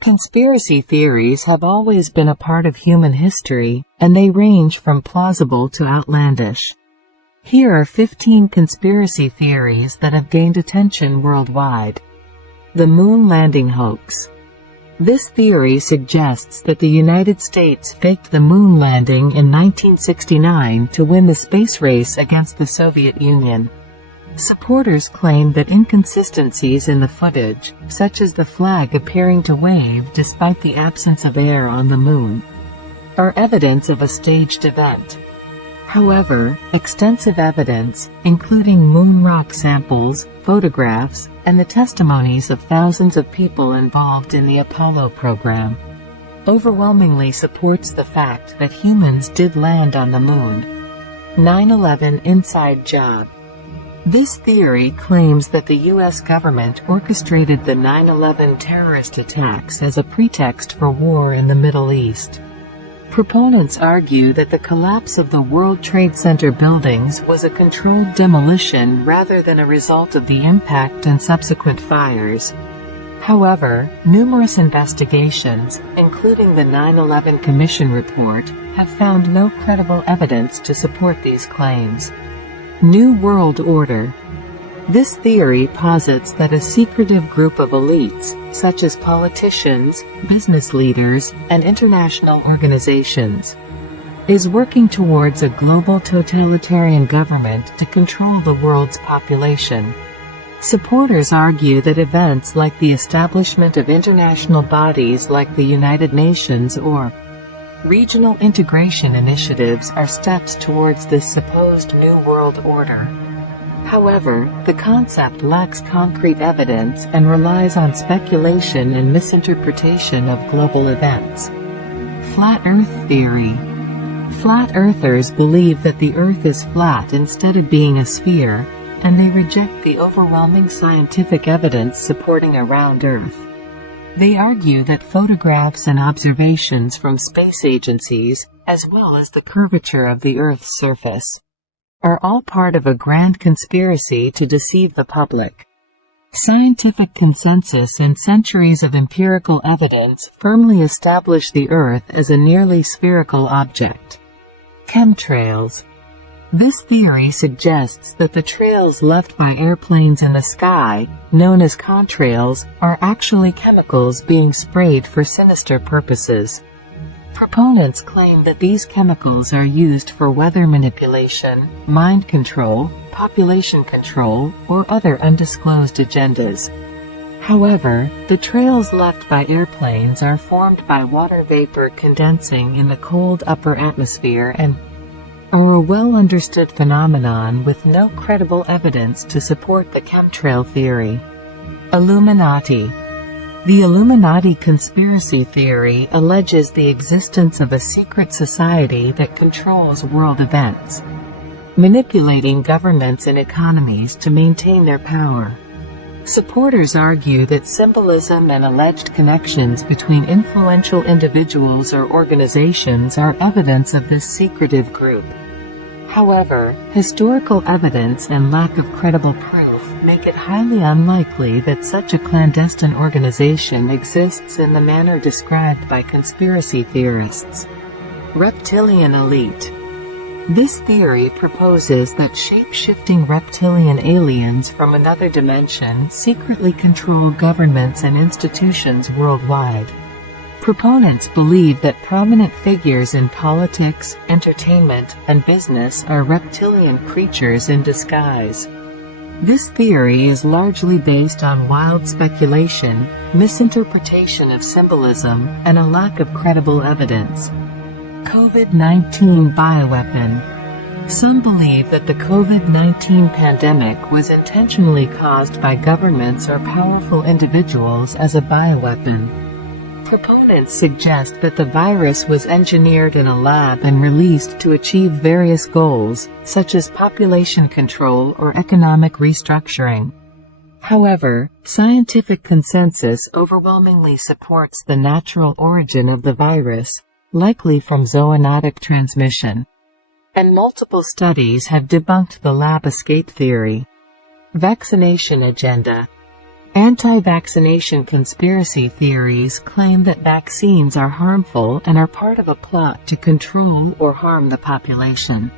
Conspiracy theories have always been a part of human history, and they range from plausible to outlandish. Here are 15 conspiracy theories that have gained attention worldwide. The moon landing hoax. This theory suggests that the United States faked the moon landing in 1969 to win the space race against the Soviet Union. Supporters claim that inconsistencies in the footage, such as the flag appearing to wave despite the absence of air on the moon, are evidence of a staged event. However, extensive evidence, including moon rock samples, photographs, and the testimonies of thousands of people involved in the Apollo program, overwhelmingly supports the fact that humans did land on the moon. 9/11 inside job. This theory claims that the U.S. government orchestrated the 9/11 terrorist attacks as a pretext for war in the Middle East. Proponents argue that the collapse of the World Trade Center buildings was a controlled demolition rather than a result of the impact and subsequent fires. However, numerous investigations, including the 9/11 Commission report, have found no credible evidence to support these claims. New World Order. This theory posits that a secretive group of elites, such as politicians, business leaders, and international organizations, is working towards a global totalitarian government to control the world's population. Supporters argue that events like the establishment of international bodies like the United Nations or regional integration initiatives are steps towards this supposed New World Order. However, the concept lacks concrete evidence and relies on speculation and misinterpretation of global events. Flat Earth Theory. Flat earthers believe that the Earth is flat instead of being a sphere, and they reject the overwhelming scientific evidence supporting a round Earth. They argue that photographs and observations from space agencies, as well as the curvature of the Earth's surface, are all part of a grand conspiracy to deceive the public. Scientific consensus and centuries of empirical evidence firmly establish the Earth as a nearly spherical object. Chemtrails. This theory suggests that the trails left by airplanes in the sky, known as contrails, are actually chemicals being sprayed for sinister purposes. Proponents claim that these chemicals are used for weather manipulation, mind control, population control, or other undisclosed agendas. However, the trails left by airplanes are formed by water vapor condensing in the cold upper atmosphere and are a well-understood phenomenon with no credible evidence to support the chemtrail theory. Illuminati. The Illuminati conspiracy theory alleges the existence of a secret society that controls world events, manipulating governments and economies to maintain their power. Supporters argue that symbolism and alleged connections between influential individuals or organizations are evidence of this secretive group. However, historical evidence and lack of credible proof make it highly unlikely that such a clandestine organization exists in the manner described by conspiracy theorists. Reptilian elite. This theory proposes that shape-shifting reptilian aliens from another dimension secretly control governments and institutions worldwide. Proponents believe that prominent figures in politics, entertainment, and business are reptilian creatures in disguise. This theory is largely based on wild speculation, misinterpretation of symbolism, and a lack of credible evidence. COVID-19 bioweapon. Some believe that the COVID-19 pandemic was intentionally caused by governments or powerful individuals as a bioweapon. Proponents suggest that the virus was engineered in a lab and released to achieve various goals, such as population control or economic restructuring. However, scientific consensus overwhelmingly supports the natural origin of the virus, likely from zoonotic transmission. And multiple studies have debunked the lab escape theory. Vaccination agenda. Anti-vaccination conspiracy theories claim that vaccines are harmful and are part of a plot to control or harm the population.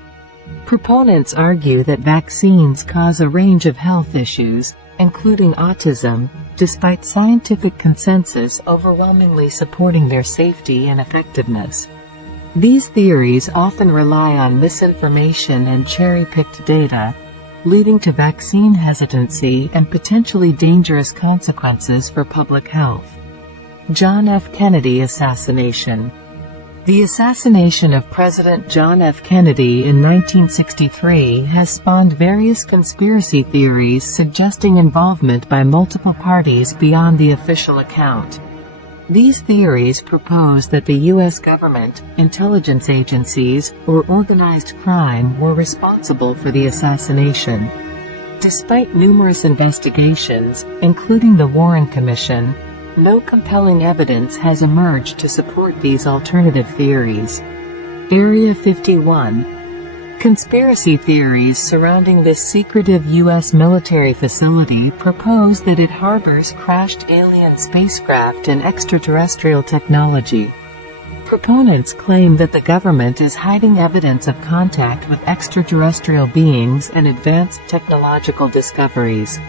Proponents argue that vaccines cause a range of health issues, including autism, despite scientific consensus overwhelmingly supporting their safety and effectiveness. These theories often rely on misinformation and cherry-picked data, leading to vaccine hesitancy and potentially dangerous consequences for public health. John F. Kennedy assassination. The assassination of President John F. Kennedy in 1963 has spawned various conspiracy theories suggesting involvement by multiple parties beyond the official account. These theories propose that the U.S. government, intelligence agencies, or organized crime were responsible for the assassination. Despite numerous investigations, including the Warren Commission, no compelling evidence has emerged to support these alternative theories. Area 51. Conspiracy theories surrounding this secretive U.S. military facility propose that it harbors crashed alien spacecraft and extraterrestrial technology. Proponents claim that the government is hiding evidence of contact with extraterrestrial beings and advanced technological discoveries.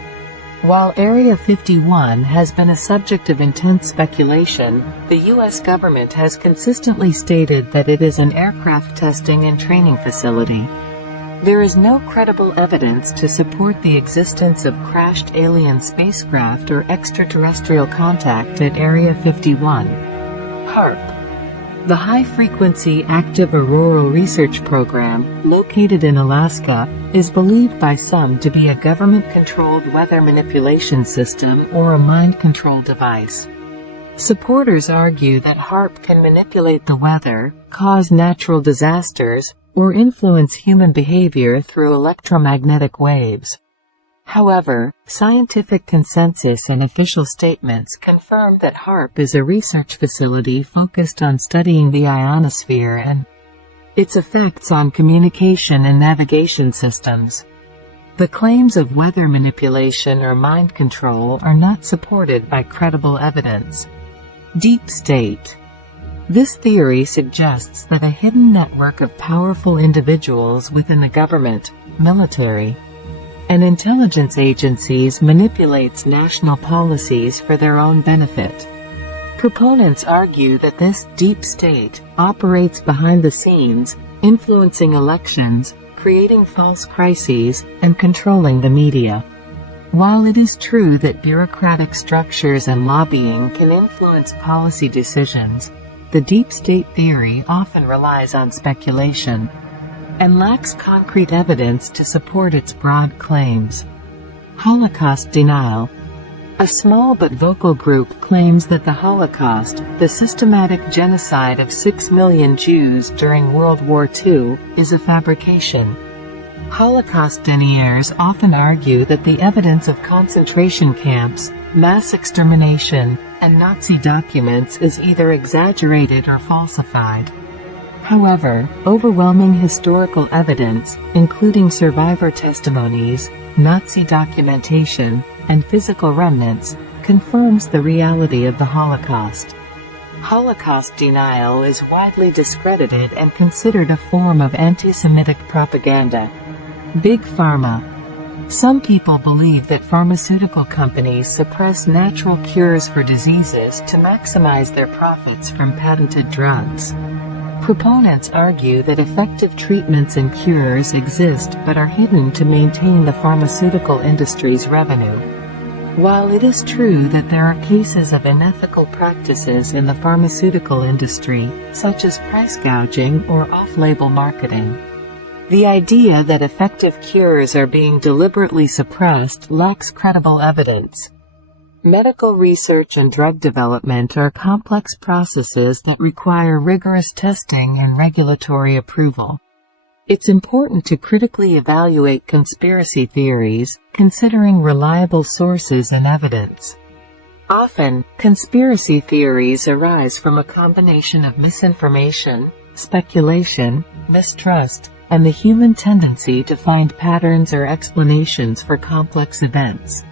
While Area 51 has been a subject of intense speculation, the U.S. government has consistently stated that it is an aircraft testing and training facility. There is no credible evidence to support the existence of crashed alien spacecraft or extraterrestrial contact at Area 51. HAARP. The High-Frequency Active Auroral Research Program, located in Alaska, is believed by some to be a government-controlled weather manipulation system or a mind control device. Supporters argue that HAARP can manipulate the weather, cause natural disasters, or influence human behavior through electromagnetic waves. However, scientific consensus and official statements confirm that HAARP is a research facility focused on studying the ionosphere and its effects on communication and navigation systems. The claims of weather manipulation or mind control are not supported by credible evidence. Deep State. This theory suggests that a hidden network of powerful individuals within the government, military, and intelligence agencies manipulates national policies for their own benefit. Proponents argue that this deep state operates behind the scenes, influencing elections, creating false crises, and controlling the media. While it is true that bureaucratic structures and lobbying can influence policy decisions, the deep state theory often relies on speculation and lacks concrete evidence to support its broad claims. Holocaust denial. A small but vocal group claims that the Holocaust, the systematic genocide of 6 million Jews during World War II, is a fabrication. Holocaust deniers often argue that the evidence of concentration camps, mass extermination, and Nazi documents is either exaggerated or falsified. However, overwhelming historical evidence, including survivor testimonies, Nazi documentation, and physical remnants, confirms the reality of the Holocaust. Holocaust denial is widely discredited and considered a form of anti-Semitic propaganda. Big Pharma. Some people believe that pharmaceutical companies suppress natural cures for diseases to maximize their profits from patented drugs. Proponents argue that effective treatments and cures exist but are hidden to maintain the pharmaceutical industry's revenue. While it is true that there are cases of unethical practices in the pharmaceutical industry, such as price gouging or off-label marketing, the idea that effective cures are being deliberately suppressed lacks credible evidence. Medical research and drug development are complex processes that require rigorous testing and regulatory approval. It's important to critically evaluate conspiracy theories, considering reliable sources and evidence. Often, conspiracy theories arise from a combination of misinformation, speculation, mistrust, and the human tendency to find patterns or explanations for complex events.